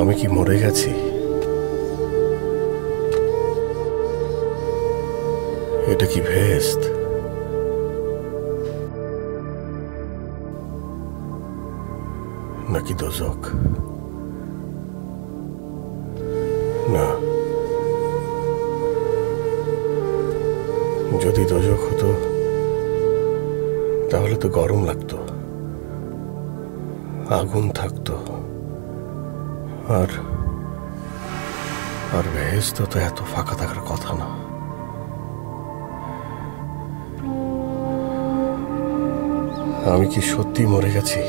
আমি কি মরে গেছি? এটা কি ভেস্ত, নাকি দোজক? না, যদি দোজক হতো তাহলে তো গরম লাগতো, আগুন থাকতো, আর আর বেহেশত তো এত ফাঁকা থাকার কথা না। আমি কি সত্যি মরে গেছি?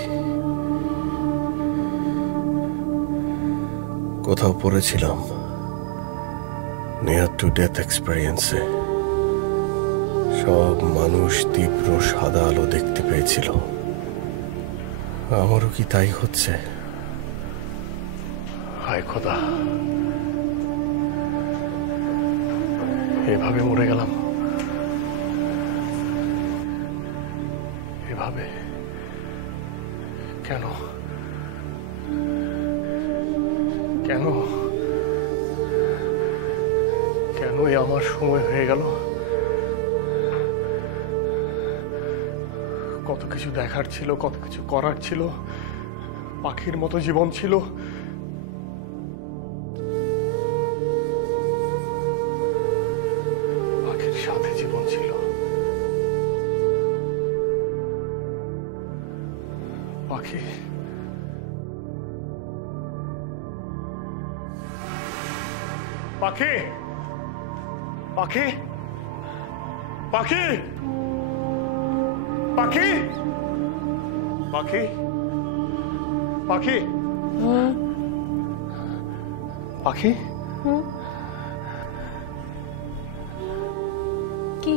কোথাও পড়েছিলাম নিয়ার টু ডেথ এক্সপেরিয়েন্সে সব মানুষ তীব্র সাদা আলো দেখতে পেয়েছিল। আমারও কি তাই হচ্ছে? হায় খোদা, এভাবে মরে গেলাম, এভাবে কেন? কেন কেনই আমার সময় হয়ে গেল? কত কিছু দেখার ছিল, কত কিছু করার ছিল, পাখির মতো জীবন ছিল। পাখির সাথে জীবন ছিল। পাখি, পাখি, পাখি, পাখি, পাখি, পাখি, পাখি, পাখি। কি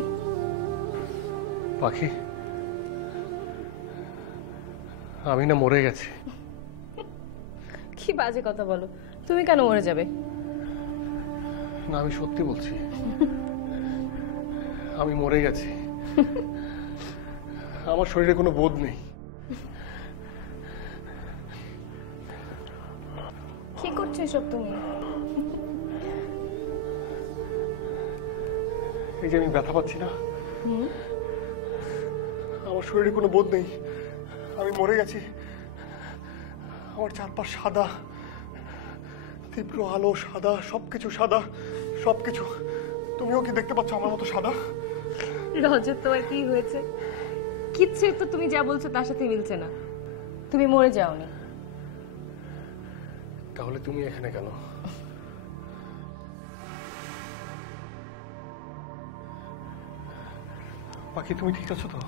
পাখি, আমি না মরে গেছি। কি বাজে কথা বলো, তুমি কেন মরে যাবে? না, আমি সত্যি বলছি, আমি মরে গেছি। আমার শরীরে কোনো বোধ নেই। কি করছো এসব তুমি? এই যে আমি ব্যথা পাচ্ছি না, আমার শরীরে কোনো বোধ নেই, আমি মরে গেছি। আমার চারপাশ সাদা, তীব্র আলো সাদা, সবকিছু সাদা, সবকিছু। তুমিও কি দেখতে পাচ্ছ আমার মতো সাদা? রজত, তোমার কি হয়েছে? কিচ্ছু তো তুমি যা বলছো তার সাথে মিলছে না। তুমি মরে যাওনি। তাহলে তুমি এখানে কেন? পাখি, তুমি ঠিক আছো তো?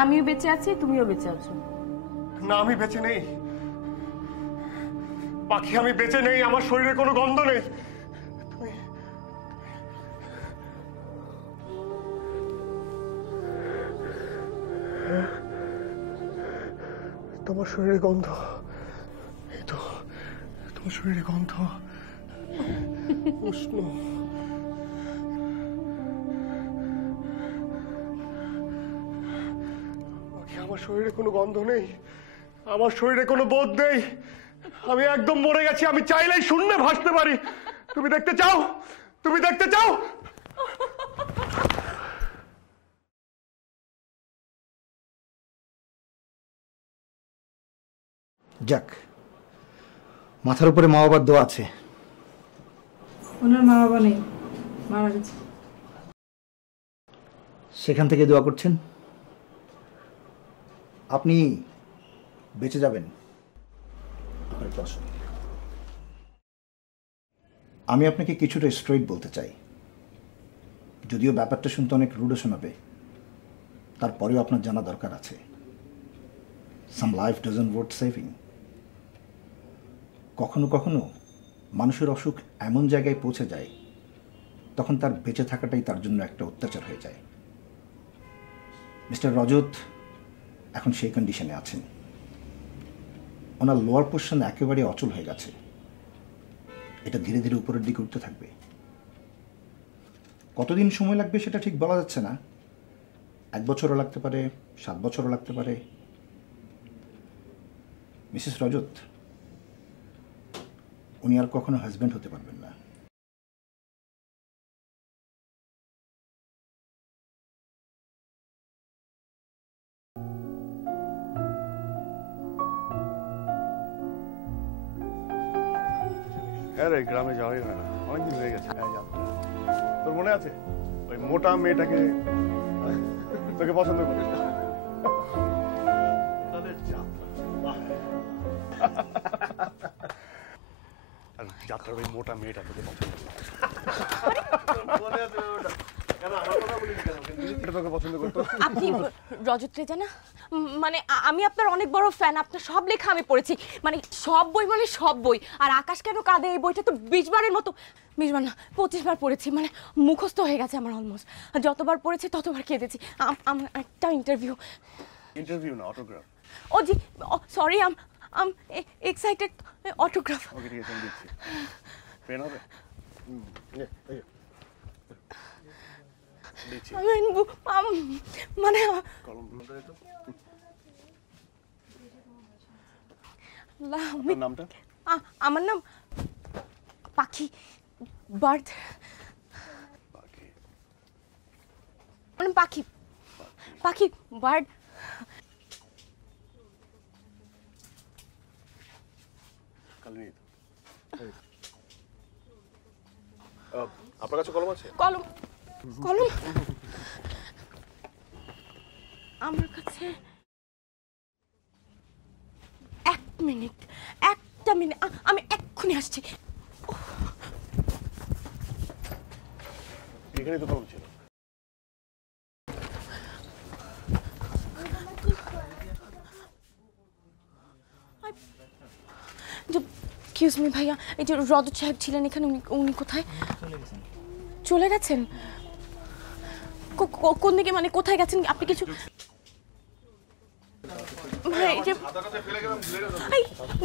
আমিও বেঁচে আছি, তুমিও বেঁচে আছো। না, আমি বেঁচে নেই পাখি, আমি বেঁচে নেই। আমার শরীরে কোনো গন্ধ নেই। তুমি তোমার শরীরে গন্ধ, এই তো তোমার শরীরে গন্ধ, উষ্ণ। আমার শরীরে কোনো গন্ধ নেই, আমার শরীরে কোনো বোধ নেই, আমি একদম মরে গেছি। আমি চাইলেই শূন্যে ভাসতে পারি। তুমি দেখতে চাও? তুমি দেখতে চাও? যাক, মাথার উপরে মা বাবার দোয়া আছে। ওনার মা বাবা নেই, মারা গেছে। সেখান থেকে দোয়া করছেন আপনি বেঁচে যাবেন। আমি আপনাকে কিছুটা স্ট্রেট বলতে চাই, যদিও ব্যাপারটা শুনতে অনেক রুডও শোনাবে, তারপরেও আপনার জানা দরকার আছে, সাম লাইফ ডাজন্ট ওয়ার্থ সেভিং। কখনো কখনো মানুষের অসুখ এমন জায়গায় পৌঁছে যায়, তখন তার বেঁচে থাকাটাই তার জন্য একটা অত্যাচার হয়ে যায়। মিস্টার রজত এখন সেই কন্ডিশনে আছেন। ওনার লোয়ার পোর্শন একেবারে অচল হয়ে গেছে। এটা ধীরে ধীরে উপরের দিকে উঠতে থাকবে। কতদিন সময় লাগবে সেটা ঠিক বলা যাচ্ছে না। 1 বছরও লাগতে পারে, 7 বছরও লাগতে পারে। মিসেস রজত, উনি আর কখনো হাজব্যান্ড হতে পারবেন না। হ্যাঁ রে, গ্রামে যাওয়াই হয় না, অনেকদিন হয়ে গেছে। হ্যাঁ, যাত্রা তোর মনে আছে? ওই মোটা মেয়েটাকে তোকে পছন্দ করি। আর যাত্রার ওই মোটা মেয়েটা তোকে পছন্দ করে। তোকে পছন্দ করতো। আপনি রজত রেজা না? মানে আমি আপনার অনেক বড় ফ্যান, আপনার সব লেখা আমি পড়েছি, মানে সব বই, মানে সব বই। আর আকাশ কেন কাঁদে এই বইটা তো 20 বারের মতো, 20 বার না 25 বার পড়েছি, মানে মুখস্থ হয়ে গেছে আমার অলমোস্ট। যতবার পড়েছি ততবার কেঁদেছি। আমার একটা ইন্টারভিউ না, অটোগ্রাফ। ও জি, সরি, আম এক্সাইটেড। অটোগ্রাফ। ওকে, ঠিক আছে, আমি দিচ্ছি। পেন হবে? দিচ্ছি। মানে কলম দে তো। আপনার নামটা? আমার নাম পাখি, বার্ড। মানে পাখি, পাখি, বার্ড। আপনার কাছে কলম আছে? কলম, কলম আমার কাছে। 1 মিনিট, একটা মিনিট, আমি এক্ষুনি আসছি। এখানে তো কলম ছিল। এক্সকিউজ মি ভাইয়া, এই যে রজত সাহেব ছিলেন এখানে, উনি কোথায়? চলে গেছেন? কোন দিকে, মানে কোথায় গেছেন আপনি? কিছু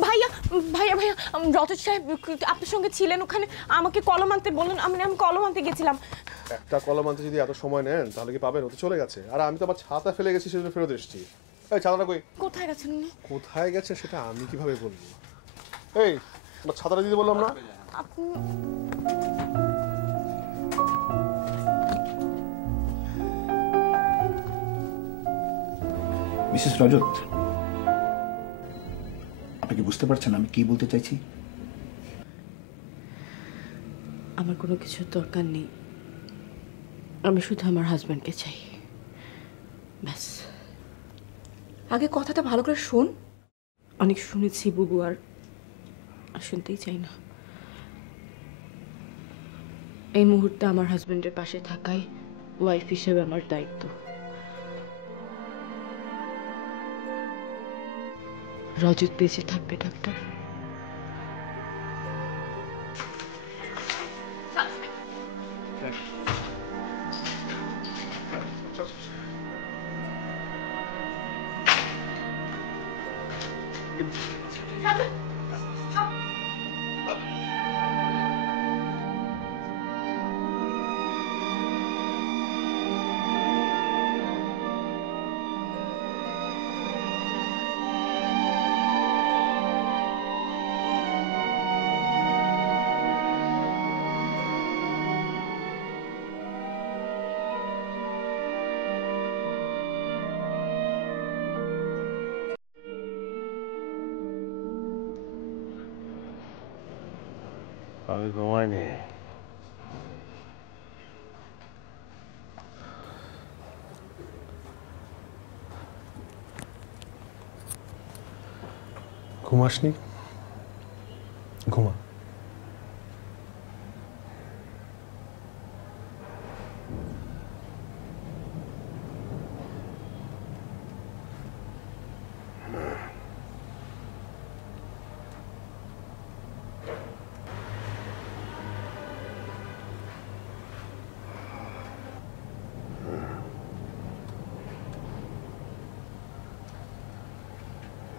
ভাইয়া, ভাইয়া, ভাইয়া, রজত সাহেব আপনার সঙ্গে ছিলেন ওখানে, আমাকে কলম আনতে বললেন, আমি কলম আনতে গেছিলাম। একটা কলম আনতে যদি এত সময় নেন তাহলে কি পাবেন? ও তো চলে গেছে। আর আমি তো আবার ছাতা ফেলে গেছি, সেজন্য ফেরত এসেছি। এই ছাতাটা কই? কোথায় গেছেন উনি? কোথায় গেছে সেটা আমি কিভাবে বলবো? এই আমার ছাতাটা দিতে বললাম না? আপনি মিসেস রজত, আপনি কি বুঝতে পারছেন আমি কি বলতে চাইছি? আমার কোনো কিছুর দরকার নেই, আমি শুধু আমার হাজব্যান্ডকে চাই, ব্যাস। আগে কথাটা ভালো করে শোন। অনেক শুনেছি বুবু, আর শুনতেই চাই না। এই মুহূর্তে আমার হাজব্যান্ডের পাশে থাকাই ওয়াইফ হিসেবে আমার দায়িত্ব। রজত বেঁচে থাকবে ডাক্তার। আমি ঘুমাইনি। ঘুমাসনি? ঘুমা।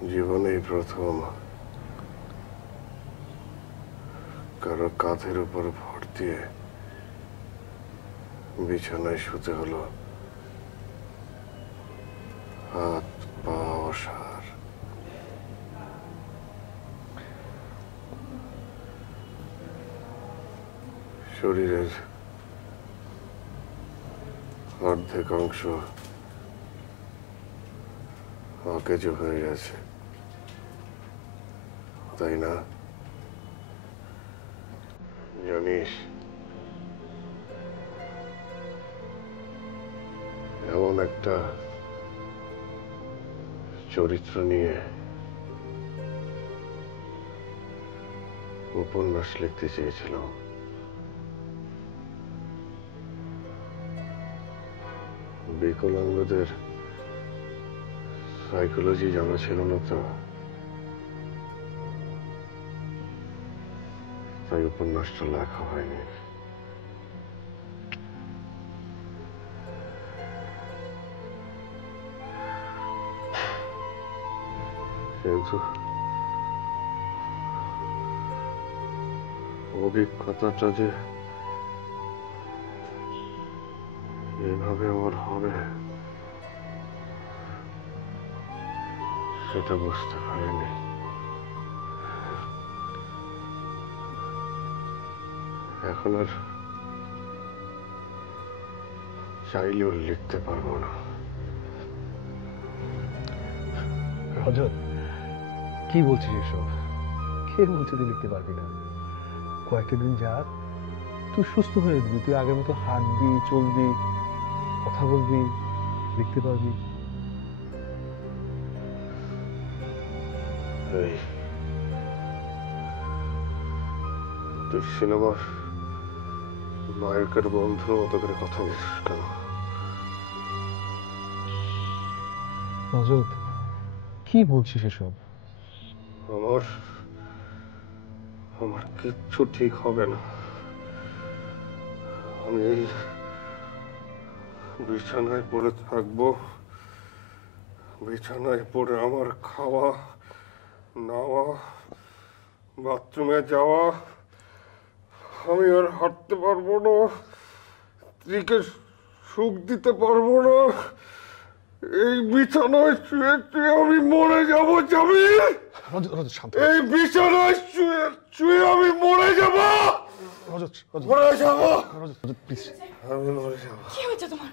জীবনেই প্রথম কারো কাঁধের উপর ভর দিয়ে বিছানায় শুতে হলো, হাত পা অসাড়। শরীরের অর্ধেক অংশ অকেজ হয়ে গেছে, তাই না? জানিস, এমন একটা চরিত্র নিয়ে উপন্যাস লিখতে চেয়েছিলাম। বিকলাঙ্গদের সাইকোলজি জানা ছিল না তো, তাই উপন্যাসটা লেখা হয়নি। কিন্তু অভিজ্ঞতাটা যে এভাবে আমার হবে সেটা বুঝতে পারিনি। এখন আর চাইলেও লিখতে পারবো না। রজত, কি বলছিস এসব? কে বলছে তুই লিখতে পারবি না? কয়েকটা দিন যাক, তুই সুস্থ হয়ে যাবি, তুই আগের মতো হাঁটবি, চলবি, কথা বলবি, লিখতে পারবি। তুই সিনেমার নায়কের বন্ধুর মতো করে কথা বলছিস কেন? রজত, কি বলছিস এসব? আমার আমার কিচ্ছু ঠিক হবে না। আমি এই বিছানায় পড়ে থাকবো, বিছানায় পড়ে আমার খাওয়া, নাওয়া, বাথরুমে যাওয়া, আমি আর হাঁটতে পারবো না, স্ত্রীকে সুখ দিতে পারবো না। এই বিছানায় শুয়ে শুয়ে আমি মরে যাবো, যাবি? রজত, শান্ত। এই বিছানায় শুয়ে শুয়ে আমি মরে যাবো, রজত, রজত, মরে যাবো, রজত, প্লিজ। আমি মরে যাবো। কি হয়েছে তোমার?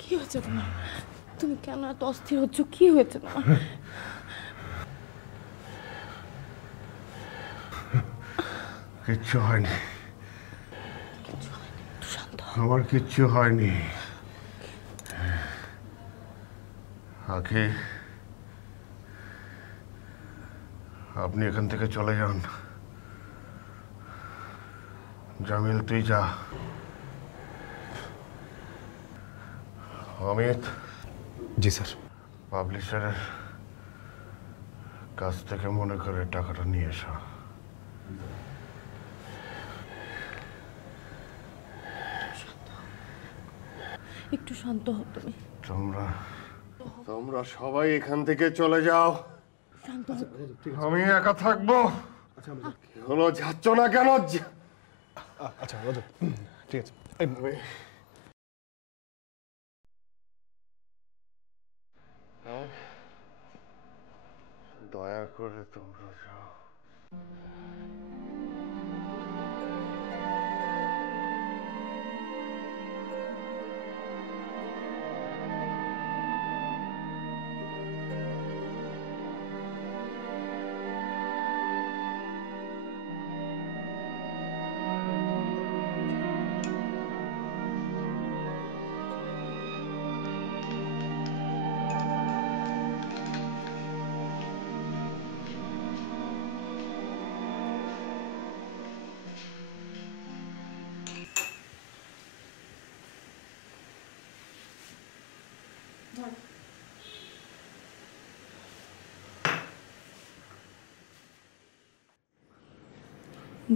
কি হয়েছে তোমার? তুমি কেন এত অস্থির হচ্ছ? কি হয়েছে তোমার? কিচ্ছু হয়নি, আমার কিচ্ছু হয়নি। আগে আপনি এখান থেকে চলে যান। জামিল, তুই যা। অমিত, জি স্যার। পাবলিশারের কাছ থেকে মনে করে টাকাটা নিয়ে এসো। একটু শান্ত হও তুমি। তোমরা সবাই এখান থেকে চলে যাও, শান্ত হও। আমি একা থাকবো। কি হলো, যাচ্ছ না কেন? আচ্ছা রজত, ঠিক আছে। দয়া করে তোমরা যাও।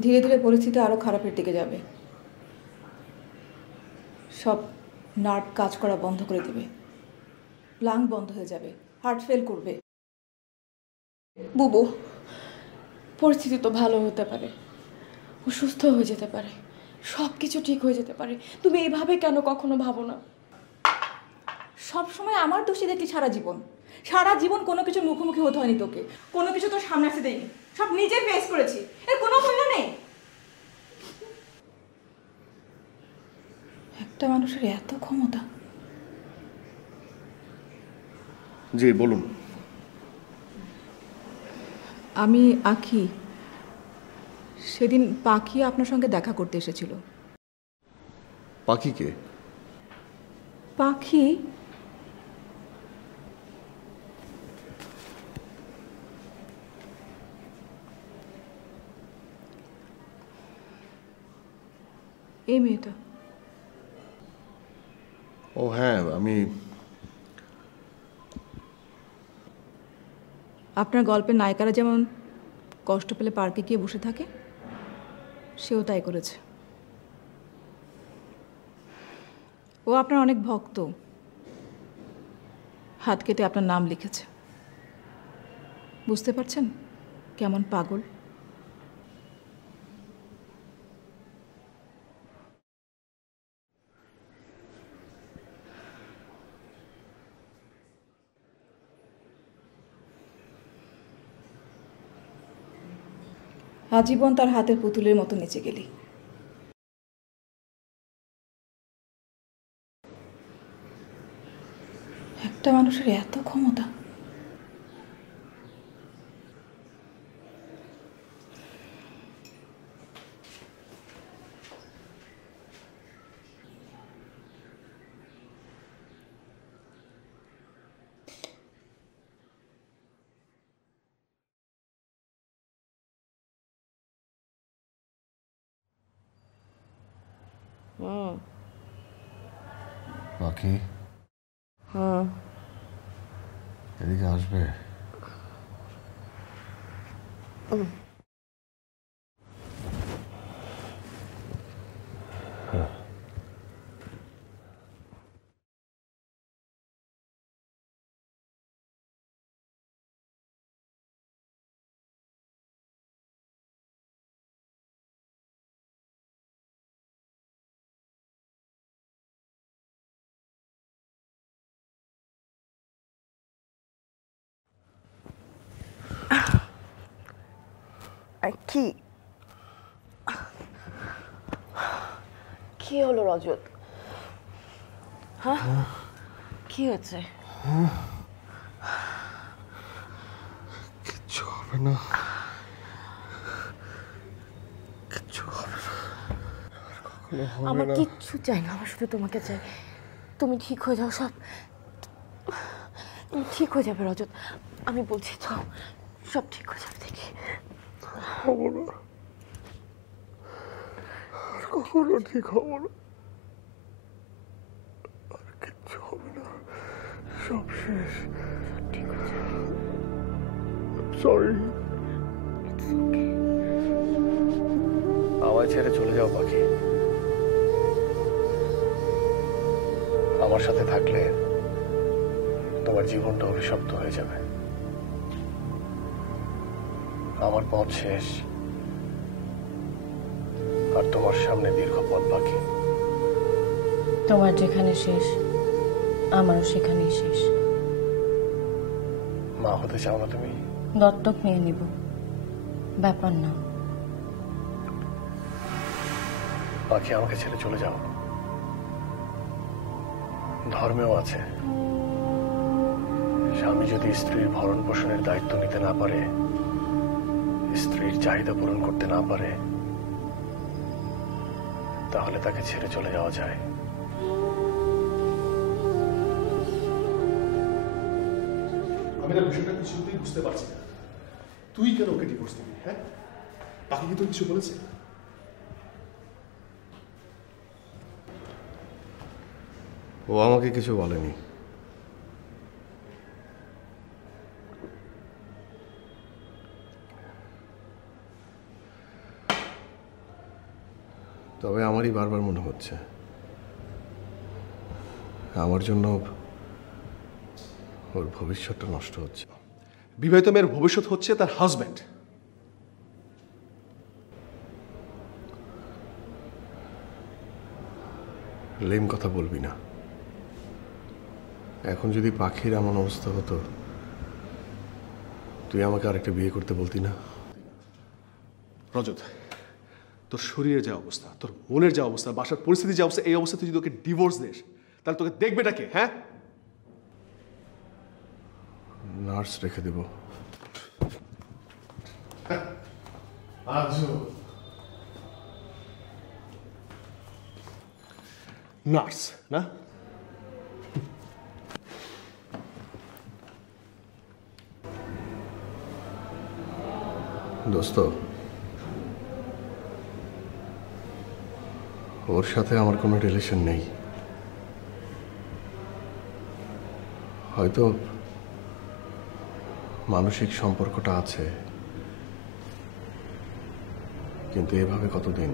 ধীরে ধীরে পরিস্থিতি আরও খারাপের দিকে যাবে। সব নার্ভ কাজ করা বন্ধ করে দেবে, লাং বন্ধ হয়ে যাবে, হার্ট ফেল করবে। বুবু, পরিস্থিতি তো ভালো হতে পারে, ও সুস্থ হয়ে যেতে পারে, সব কিছু ঠিক হয়ে যেতে পারে। তুমি এইভাবে কেন কখনো ভাবো না? সব সময় আমার দোষী দেখি সারা জীবন। সারা জীবন কোনো কিছুর মুখোমুখি হতে হয়নি তোকে, কোনো কিছু তোর সামনে আসতে দেয়নি, সব নিজে ফেস করেছি, এর কোনো মূল্য নেই। একটা মানুষের এত ক্ষমতা! জি বলুন। আমি আঁখি, সেদিন পাখি আপনার সঙ্গে দেখা করতে এসেছিল। পাখিকে? পাখি? এই মেয়েটা। ও হ্যাঁ, আমি আপনার গল্পের নায়িকারা যেমন কষ্ট পেলে পার্কে গিয়ে বসে থাকে, সেও তাই করেছে। ও আপনার অনেক ভক্ত, হাত কেটে আপনার নাম লিখেছে। বুঝতে পারছেন কেমন পাগল? আজীবন তার হাতের পুতুলের মতো নেচে গেলি। একটা মানুষের এত ক্ষমতা! পাখি এদিকে আসবে? কি কি হলো রজত? হ্যাঁ, কি হয়েছে? কিচ্ছু হবে না, কিচ্ছু হবে না, আমার কিচ্ছু চাই না, আমার শুধু তোমাকে চাই। তুমি ঠিক হয়ে যাও, সব তুমি ঠিক হয়ে যাবে রজত, আমি বলছি তো, সব ঠিক হয়ে যাবে। দেখি হবো না, আর কখনো ঠিক হবো না, আর কিচ্ছু হবে না, সব শেষ। ঠিক হয়ে যাবে। সরি। আমায় ছেড়ে চলে যাও পাখি। আমার সাথে থাকলে তোমার জীবনটা অভিশপ্ত হয়ে যাবে। আমার পথ শেষ, আর তোমার সামনে দীর্ঘ পথ বাকি। তোমার যেখানে শেষ, আমারও সেখানেই শেষ। মা হতে চাও না তুমি? দত্তক নিয়ে নিব, ব্যাপার না। পাখি আমাকে ছেড়ে চলে যাও। ধর্মেও আছে, স্বামী যদি স্ত্রীর ভরণ পোষণের দায়িত্ব নিতে না পারে, স্ত্রীর চাহিদা পূরণ করতে না পারে, তাহলে তাকে ছেড়ে চলে যাওয়া যায়। আমি না বিষয়টা কিছুতেই বুঝতে পারছি না। তুই কেন ওকে ডিভোর্স দিবি? হ্যাঁ, বাকি কি তোর কিছু বলেছে? ও আমাকে কিছু বলেনি। তবে আমারই বারবার মনে হচ্ছে আমার জন্য ও ওর ভবিষ্যৎটা নষ্ট হচ্ছে। বিবাহিত মেয়ের ভবিষ্যৎ হচ্ছে তার হাজব্যান্ড। লেম কথা বলবি না। এখন যদি পাখির এমন অবস্থা হতো, তুই আমাকে আরেকটা বিয়ে করতে বলতি না? রজত, তোর শরীরের যা অবস্থা, তোর মনের যা অবস্থা, বাসার পরিস্থিতি যা অবস্থা, এই অবস্থা তুই যদি ওকে ডিভোর্স দিস, তাহলে তোকে দেখবেটা কে? হ্যাঁ, নার্স রেখে দেব। নার্স না? দোস্ত, ওর সাথে আমার কোনো রিলেশন নেই। হয়তো মানসিক সম্পর্কটা আছে, কিন্তু এভাবে কতদিন?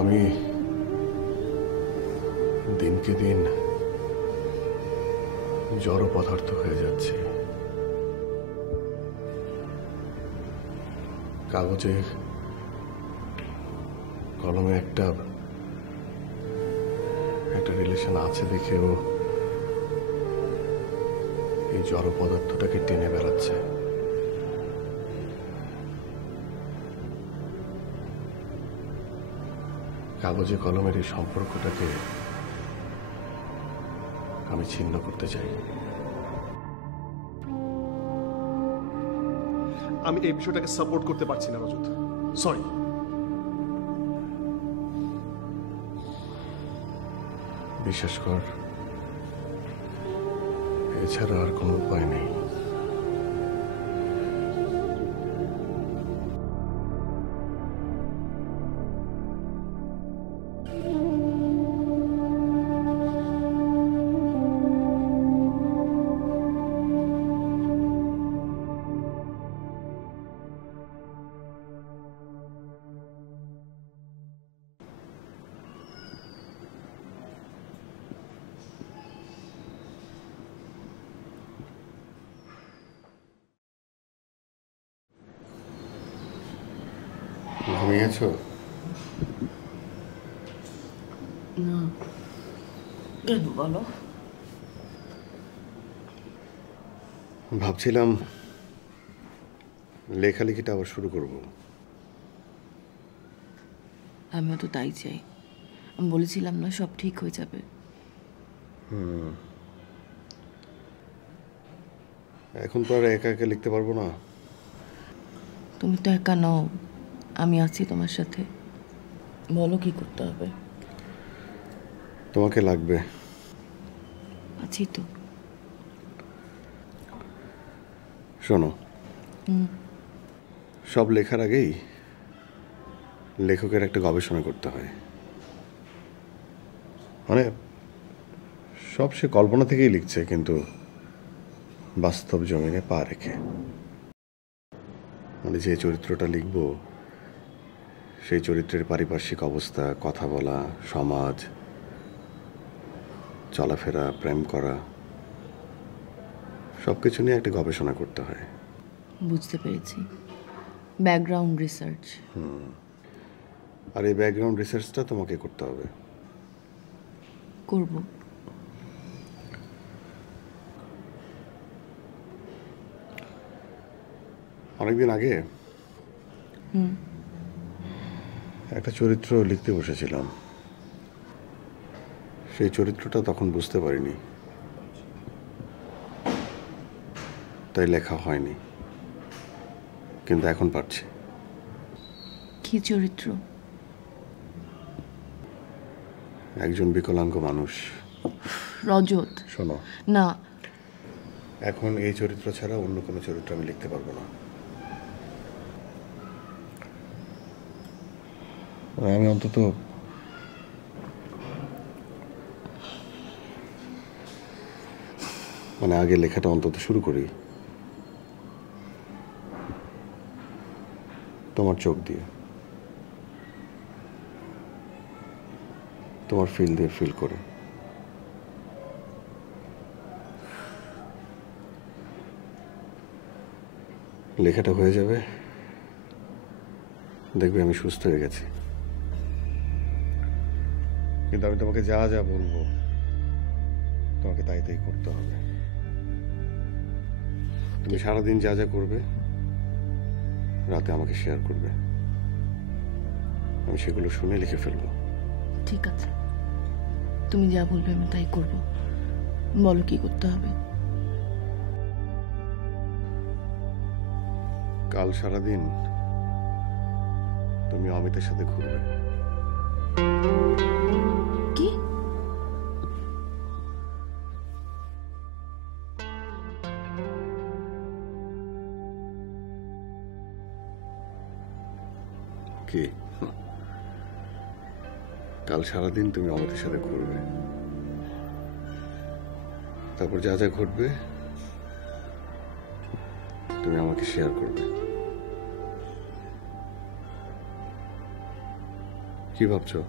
আমি দিনকে দিন জড় পদার্থ হয়ে যাচ্ছে। কাগজে কলমে একটা রিলেশন আছে দেখেও এই জড় পদার্থটাকে টেনে বেড়াচ্ছে। কাগজে কলমের এই সম্পর্কটাকে আমি ছিন্ন করতে চাই। আমি এই বিষয়টাকে সাপোর্ট করতে পারছি না রজত, সরি। বিশ্বাস কর, এছাড়া আর কোনো উপায় নেই। ঘুমিয়েছ? না, কেন বলো? ভাবছিলাম লেখালেখিটা আবার শুরু করব। আমিও তো তাই চাই। আমি বলেছিলাম না, সব ঠিক হয়ে যাবে। এখন তো আর একা একা লিখতে পারবো না। তুমি তো একা নও, আমি আছি তোমার সাথে। বলো কি করতে হবে? তোমাকে লাগবে। আছি তো। শোনো, সব লেখার আগেই লেখকের একটা গবেষণা করতে হয়। মানে সব সে কল্পনা থেকেই লিখছে, কিন্তু বাস্তব জমিনে পা রেখে। মানে যে চরিত্রটা লিখব, সেই চরিত্রের পারিপার্শ্বিক অবস্থা, কথা বলা, সমাজ, চলাফেরা, প্রেম করা, সবকিছু নিয়ে একটা গবেষণা করতে হয়। বুঝতে পেরেছি, ব্যাকগ্রাউন্ড রিসার্চ। আর এই ব্যাকগ্রাউন্ড রিসার্চটা তোমাকে করতে হবে। করব। অনেকদিন আগে একটা চরিত্র লিখতে বসেছিলাম। সেই চরিত্রটা তখন বুঝতে পারিনি, তাই লেখা হয়নি, কিন্তু এখন পারছি। কি চরিত্র? একজন বিকলাঙ্গ মানুষ। রজত, শোনো, না, এখন এই চরিত্র ছাড়া অন্য কোনো চরিত্র আমি লিখতে পারবো না। আমি অন্তত মানে আগে লেখাটা অন্তত শুরু করি তোমার চোখ দিয়ে, তোমার ফিল দিয়ে ফিল করে। লেখাটা হয়ে যাবে, দেখবে আমি সুস্থ হয়ে গেছি। কিন্তু আমি তোমাকে যা যা বলবো তোমাকে তাই তাই করতে হবে। তুমি সারাদিন যা যা করবে রাতে আমাকে শেয়ার করবে, আমি সেগুলো শুনে লিখে ফেলবো। ঠিক আছে, তুমি যা বলবে আমি তাই করব। বলো কি করতে হবে। কাল সারাদিন তুমি অমিতের সাথে ঘুরবে। কি? কি? কাল সারাদিন তুমি অমিতের সাথে ঘুরবে, তারপর যা যা ঘটবে তুমি আমাকে শেয়ার করবে। কি ভাবছো?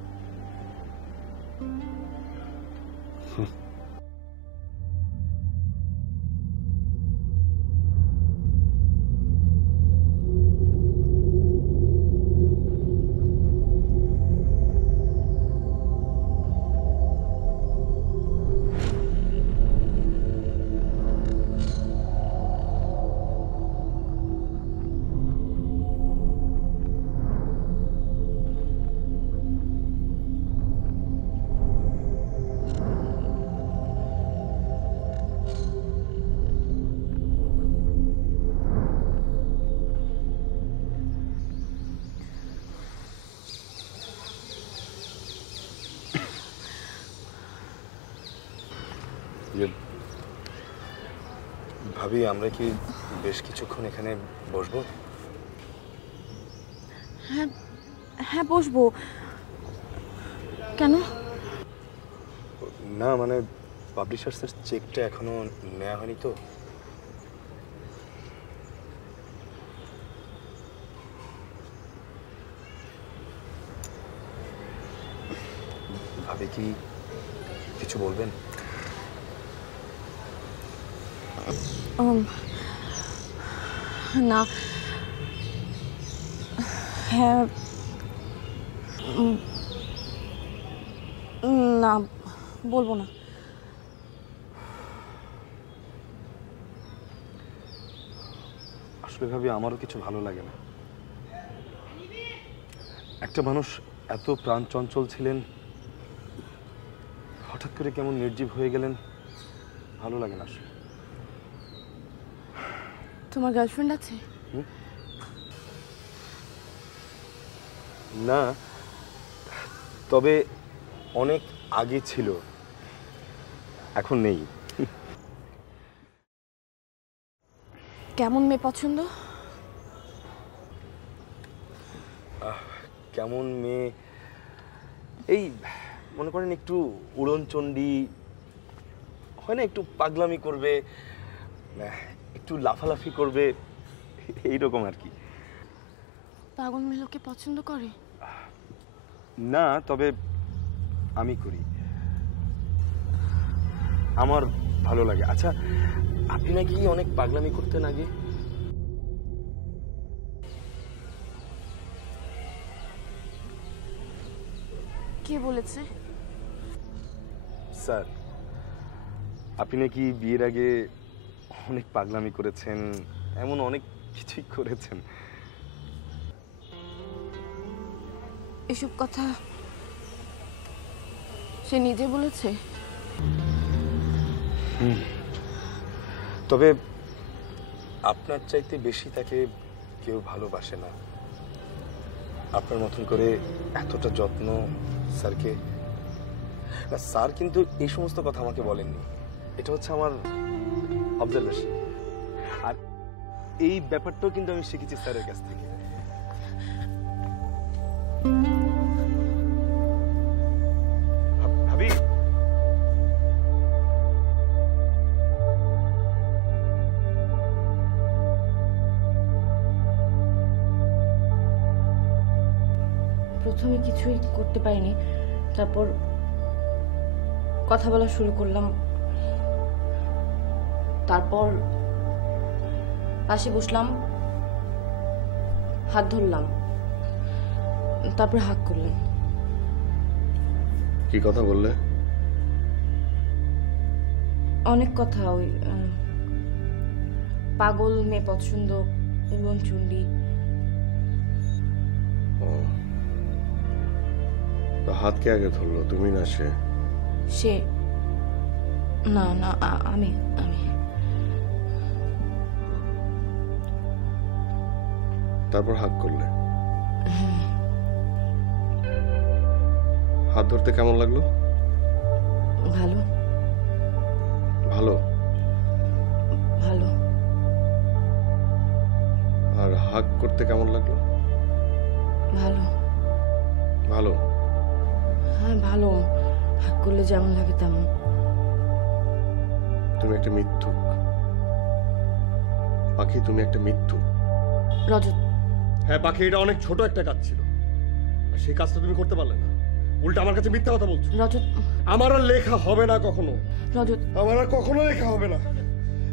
ভাবি, আমরা কি বেশ কিছুক্ষণ এখানে বসবো? হ্যাঁ হ্যাঁ, বসবো। কেন? না মানে পাবলিশার্সের চেকটা এখনো নেওয়া হয়নি তো। ভাবি কি কিছু বলবেন? না, হ্যাঁ, না বলবো না। আসলে ভাবি আমারও কিছু ভালো লাগে না। একটা মানুষ এত প্রাণ চঞ্চল ছিলেন, হঠাৎ করে কেমন নির্জীব হয়ে গেলেন, ভালো লাগে না আসলে। তোমার গার্লফ্রেন্ড আছে? না, তবে অনেক আগে ছিল, এখন নেই। কেমন মেয়ে পছন্দ? কেমন মেয়ে? এই মনে করেন একটু উড়নচণ্ডী হয় না, একটু পাগলামি করবে, একটু লাফালাফি করবে, এইরকম আর কি। পাগল মেয়ে লোককে পছন্দ করে? না, তবে আমি করি, আমার ভালো লাগে। আচ্ছা, আপনি নাকি অনেক পাগলামি করতেন আগে? কে বলেছে? স্যার, আপনি নাকি বিয়ের আগে অনেক পাগলামি করেছেন, এমন অনেক কিছুই করেছেন। এসব কথা সে নিজে বলেছে? তবে আপনার চাইতে বেশি তাকে কেউ ভালোবাসে না। আপনার মতন করে এতটা যত্ন স্যারকে না, স্যার কিন্তু এই সমস্ত কথা আমাকে বলেননি, এটা হচ্ছে আমার অবজারভেশন। আর এই ব্যাপারটাও কিন্তু আমি শিখেছি স্যারের কাছ থেকে। ভাবি, প্রথমে কিছুই করতে পারিনি, তারপর কথা বলা শুরু করলাম, তারপর পাশে বসলাম, হাত ধরলাম, তারপর হাক করলেন। কি কথা বললে? অনেক কথা, ওই পাগল, মেয়ে পছন্দ, উড়ন চণ্ডী। হাত কে আগে ধরলো, তুমি না সে? সে না না, আমি আমি তারপর হাত করলে? হাত ধরতে কেমন লাগলো? ভালো ভালো। ভালো। আর হাগ করতে কেমন লাগলো? ভালো ভালো। হ্যাঁ ভালো, হাক করলে যেমন লাগে তেমন। তুমি একটা মিথ্যুক পাখি, তুমি একটা মিথ্যুক। রজত। হ্যাঁ পাখি, এটা অনেক ছোট একটা কাজ ছিল, আর সেই কাজটা তুমি করতে পারলে না, উল্টা আমার কাছে মিথ্যা কথা বলছো। রজত, আমার আর লেখা হবে না কখনো। রজত, আমার আর কখনো লেখা হবে না।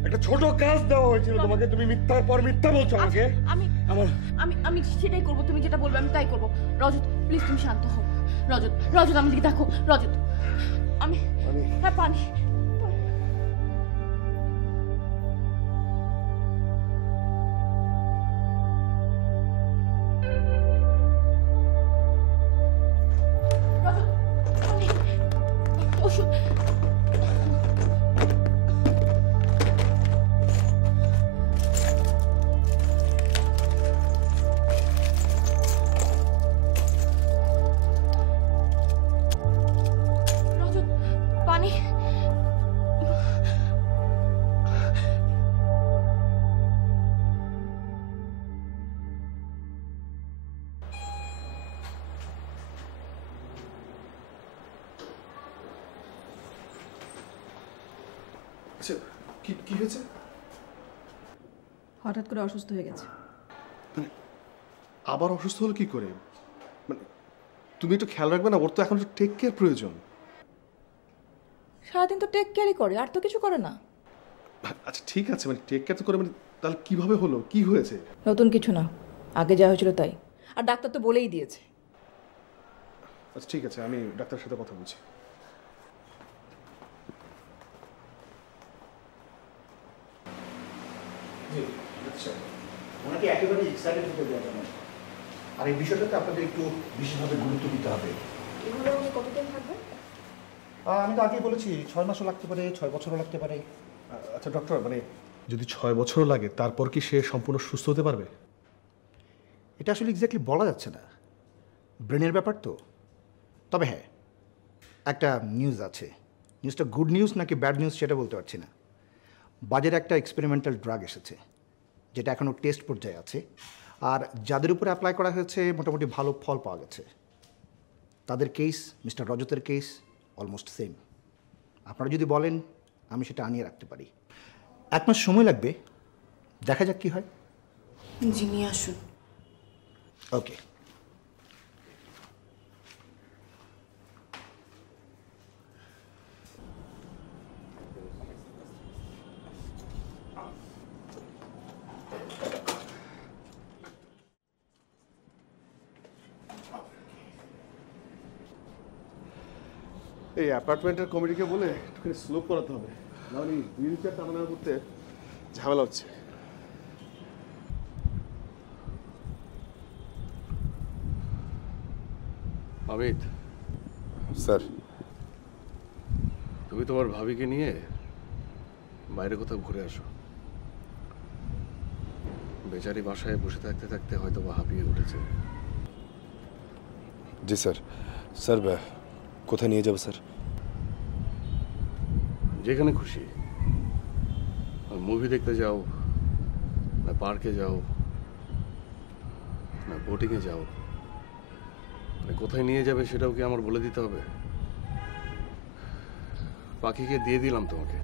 একটা ছোট কাজ দেওয়া হয়েছিল তোমাকে, তুমি মিথ্যার পর মিথ্যা বলছো আমাকে। আমি আমার আমি আমি সেটাই করব, তুমি যেটা বলবে আমি তাই করব। রজত প্লিজ তুমি শান্ত হও। রজত, রজত আমি দিকে দেখো। রজত, আমি হ্যাঁ পানি। ওষুধ। রজত, পানি। আচ্ছা, কি কি হয়েছে? হঠাৎ করে অসুস্থ হয়ে গেছে। মানে আবার অসুস্থ হলো কি করে? মানে তুমি একটু খেয়াল রাখবে না? ওর তো এখন টেক কেয়ার প্রয়োজন। সারাদিন তো টেক কেয়ারই করে, আর তো কিছু করে না। আচ্ছা ঠিক আছে, মানে টেক কেয়ার তো করে, মানে তাহলে কিভাবে হলো, কি হয়েছে? নতুন কিছু না, আগে যা হয়েছিল তাই। আর ডাক্তার তো বলেই দিয়েছে। আচ্ছা ঠিক আছে, আমি ডাক্তারের সাথে কথা বলছি। ওনাকে একেবারে এক্সাইটেড হতে দেওয়া যাবে না, আর এই বিষয়টাতে আপনাদের একটু বিশেষভাবে গুরুত্ব দিতে হবে। এগুলো উনি কতদিন থাকবেন? আমি তো আগেই বলেছি 6 মাসও লাগতে পারে, 6 বছরও লাগতে পারে। আচ্ছা ডক্টর, মানে যদি 6 বছরও লাগে তারপর কি সে সম্পূর্ণ সুস্থ হতে পারবে? এটা আসলে এক্স্যাক্টলি বলা যাচ্ছে না, ব্রেনের ব্যাপার তো। তবে হ্যাঁ, একটা নিউজ আছে। নিউজটা গুড নিউজ নাকি ব্যাড নিউজ সেটা বলতে পারছি না। বাজারে একটা এক্সপেরিমেন্টাল ড্রাগ এসেছে, যেটা এখনও টেস্ট পর্যায়ে আছে, আর যাদের উপরে অ্যাপ্লাই করা হয়েছে মোটামুটি ভালো ফল পাওয়া গেছে। তাদের কেস, মিস্টার রজতের কেস অলমোস্ট সেম। আপনারা যদি বলেন আমি সেটা আনিয়ে রাখতে পারি। 1 মাস সময় লাগবে, দেখা যাক কি হয়। জি নিয়ে আসুন। ওকে। এই অ্যাপার্টমেন্টের কমিটিকে বলে একটুখানি স্লো করাতে হবে, নাহলে হুইল চেয়ার টানানোর করতে ঝামেলা হচ্ছে। অমিত স্যার, তুমি তোমার ভাবিকে নিয়ে বাইরে কোথাও ঘুরে আসো। বেচারি বাসায় বসে থাকতে থাকতে হয়তো বা হাঁপিয়ে উঠেছে। জি স্যার। স্যার কোথায় নিয়ে যাবো স্যার? যেখানে খুশি, মুভি দেখতে যাও, না পার্কে যাও, না বোটিংয়ে যাও, মানে কোথায় নিয়ে যাবে সেটাও কি আমার বলে দিতে হবে? পাখিকে দিয়ে দিলাম তোমাকে।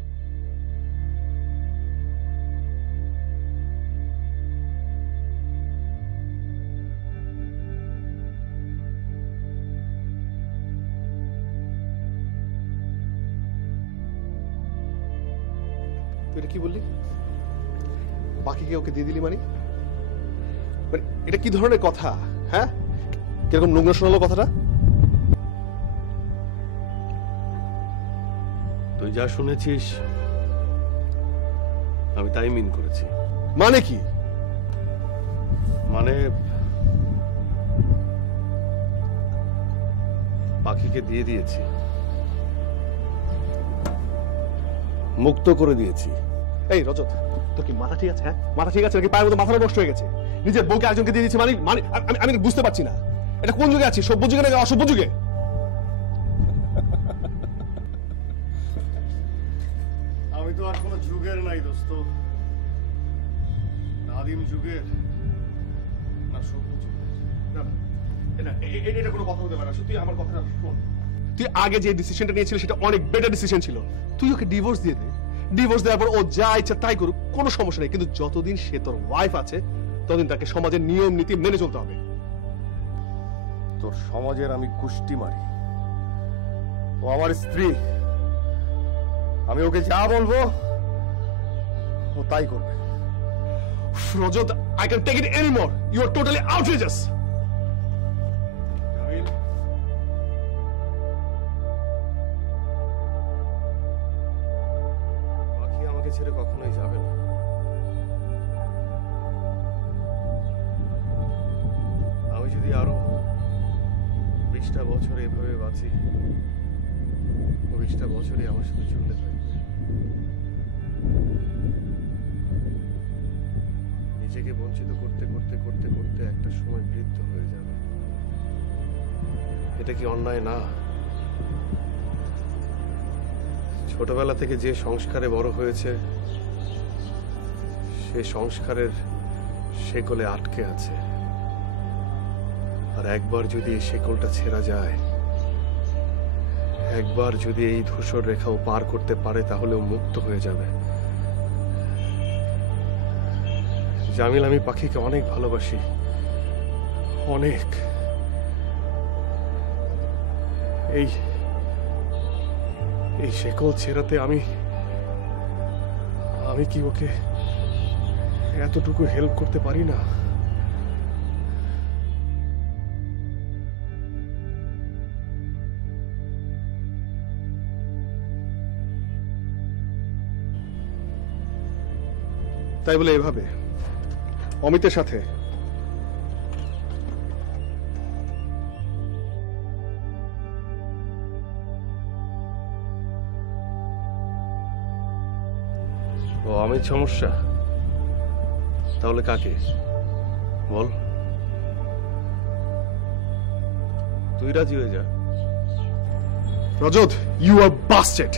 তুই এটা কি বললি? পাখিকে ওকে দিয়ে দিলি মানে? মানে এটা কি ধরনের কথা? হ্যাঁ, কিরকম নোংরা শোনালো কথাটা? তুই যা শুনেছিস আমি তাই মিন করেছি। মানে কি? মানে পাখিকে দিয়ে দিয়েছি, মুক্ত করে দিয়েছি। এই রজত, তোর কি মাথা ঠিক আছে? হ্যাঁ, মাথা ঠিক আছে নাকি পায়ের মতো মাথাটা নষ্ট হয়ে গেছে? নিজের বউকে একজনকে দিয়ে দিচ্ছি মানে মানে আমি বুঝতে পারছি না এটা কোন যুগে আছি, সভ্য যুগে নাকি অসভ্য যুগে? আমি তো আর কোনো যুগের নাই দোস্ত, আদিম যুগের না সভ্য যুগের। এটা কোনো কথা হতে পারে না। তুই আমার কথাটা শোন। তুই আগে যে ডিসিশনটা নিয়েছিলি সেটা অনেক বেটার ডিসিশন ছিল। তুই ওকে ডিভোর্স দিয়ে দে, ডিভোর্স দেওয়ার পর ও যা ইচ্ছা তাই করুক, কোনো সমস্যা নেই। কিন্তু যতদিন সে তোর ওয়াইফ আছে ততদিন তাকে সমাজের নিয়ম নীতি মেনে চলতে হবে। তোর সমাজের আমি কুষ্টি মারি, ও আমার স্ত্রী, আমি ওকে যা বলবো ও তাই করবে। রজত, I can't take it anymore. You are totally outrageous. পাখি আমাকে ছেড়ে কখনোই যাবে না। আমি যদি আরো 20টা বছর এভাবে বাঁচি, 20টা বছরই আমার সাথে ঝুলে থাকবে। নিজেকে বঞ্চিত করতে করতে করতে করতে একটা সময় বৃদ্ধ হয়ে যাবে। এটা কি অন্যায় না? ছোটবেলা থেকে যে সংস্কারে বড় হয়েছে সে সংস্কারের শেকলে আটকে আছে, আর একবার যদি এই শেকলটা ছেঁড়া যায়, একবার যদি এই ধূসর রেখাও পার করতে পারে, তাহলেও মুক্ত হয়ে যাবে। জামিল, আমি পাখিকে অনেক ভালোবাসি, অনেক। এই এই শেকল ছেড়াতে আমি কি ওকে এতটুকু হেল্প করতে পারি না? তাই বলে এভাবে অমিতের সাথে ও অমিত সমস্যা? তাহলে কাকে বল? তুই রাজি হয়ে যা। রজত, you are busted.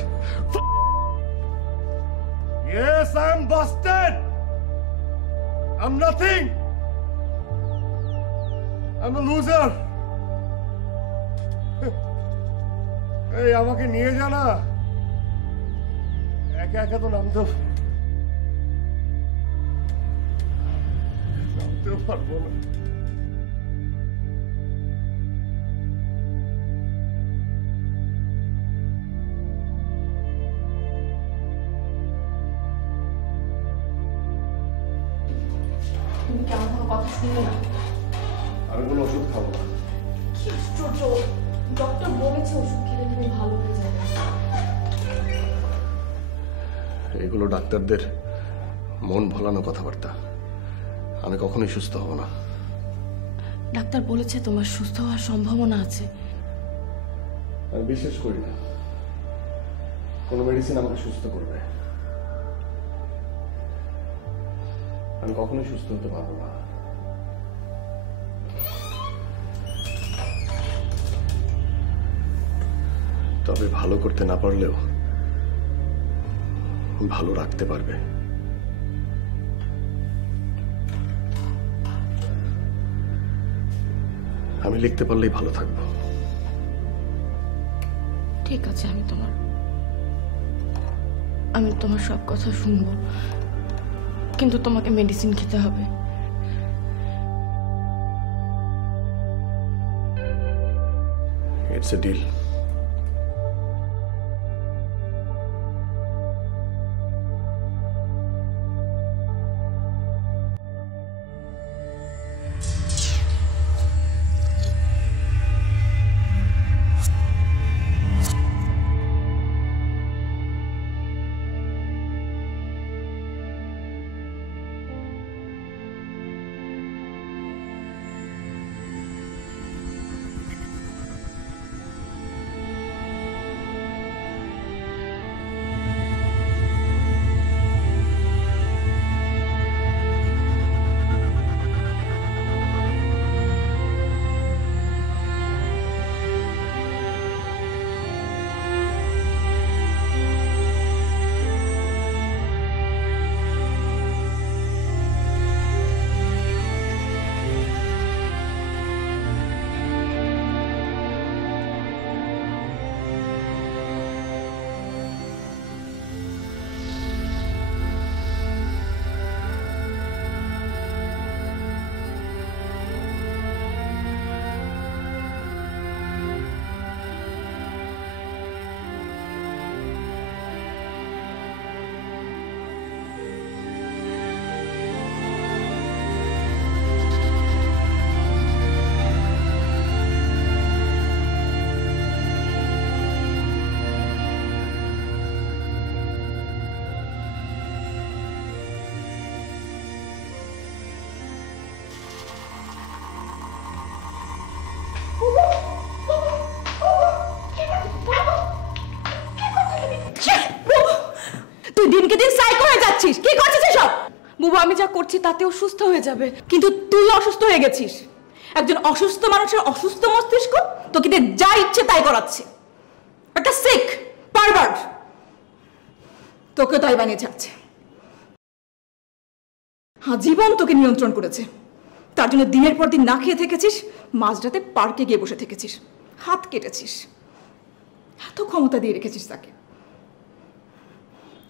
Yes, I'm busted. I'm nothing. I'm a loser. এই আমাকে নিয়ে যা না, একা একা তো নামতেও পারবো না। তুমি কি আমার কোনো কথা শুনলে না? আমি কোনো ওষুধ খাবো না। কি আশ্চর্য, ডক্টর বলেছে ওষুধ খেলে তুমি ভালো হয়ে যাবে। এগুলো ডাক্তারদের মন ভোলানো কথাবার্তা। আমি কখনোই সুস্থ হব না। ডাক্তার বলেছে তোমার সুস্থ হওয়ার সম্ভাবনা আছে। আমি বিশ্বাস করি না কোনো মেডিসিন আমাকে সুস্থ করবে। আমি কখনোই সুস্থ হতে পারবো না। তবে ভালো করতে না পারলেও ভালো রাখতে পারবে। আমি লিখতে পারলেই ভালো থাকবো। ঠিক আছে, আমি তোমার সব কথা শুনবো, কিন্তু তোমাকে মেডিসিন খেতে হবে। It's a deal. দিনকে দিন সাইকো হয়ে যাচ্ছিস। কি করছিস এসব? বুবু আমি যা করছি তাতেও সুস্থ হয়ে যাবে। কিন্তু তুই অসুস্থ হয়ে গেছিস। একজন অসুস্থ মানুষের অসুস্থ মস্তিষ্ক তোকে দিয়ে যা ইচ্ছে তাই করাচ্ছে। একটা সিক পারভার্ট তোকে তাই বানিয়ে ছাড়ছে। জীবন তোকে নিয়ন্ত্রণ করেছে, তার জন্য দিনের পর দিন না খেয়ে থেকেছিস, মাঝরাতে পার্কে গিয়ে বসে থেকেছিস, হাত কেটেছিস, এত ক্ষমতা দিয়ে রেখেছিস তাকে।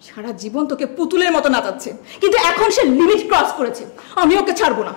সারা জীবন তোকে পুতুলের মতো নাচাচ্ছে, কিন্তু এখন সে লিমিট ক্রস করেছে। আমি ওকে ছাড়বো না।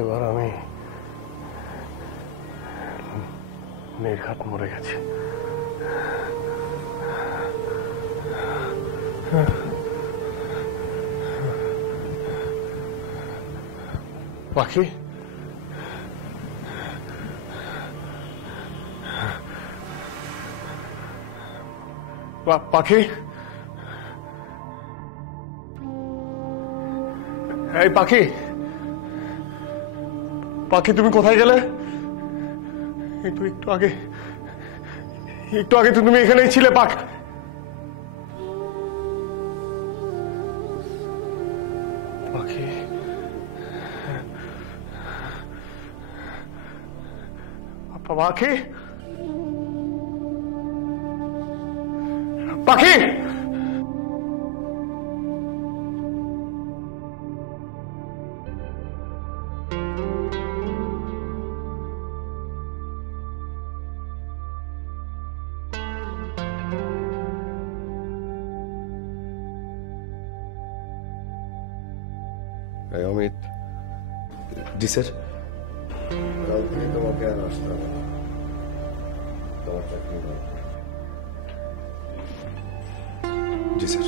এবার আমি নির্ঘাত মরে গেছি। পাখি, পাখি, এই পাখি, পাখি তুমি কোথায় গেলে? একটু আগে তো তুমি এখানেই ছিলে। পাখি, পাখি, পাখি, পাখি, অমিত। জি স্যার। কাল থেকে তোমাকে আর আসতে হবে না, তোমার চাকরি নেই। জি স্যার।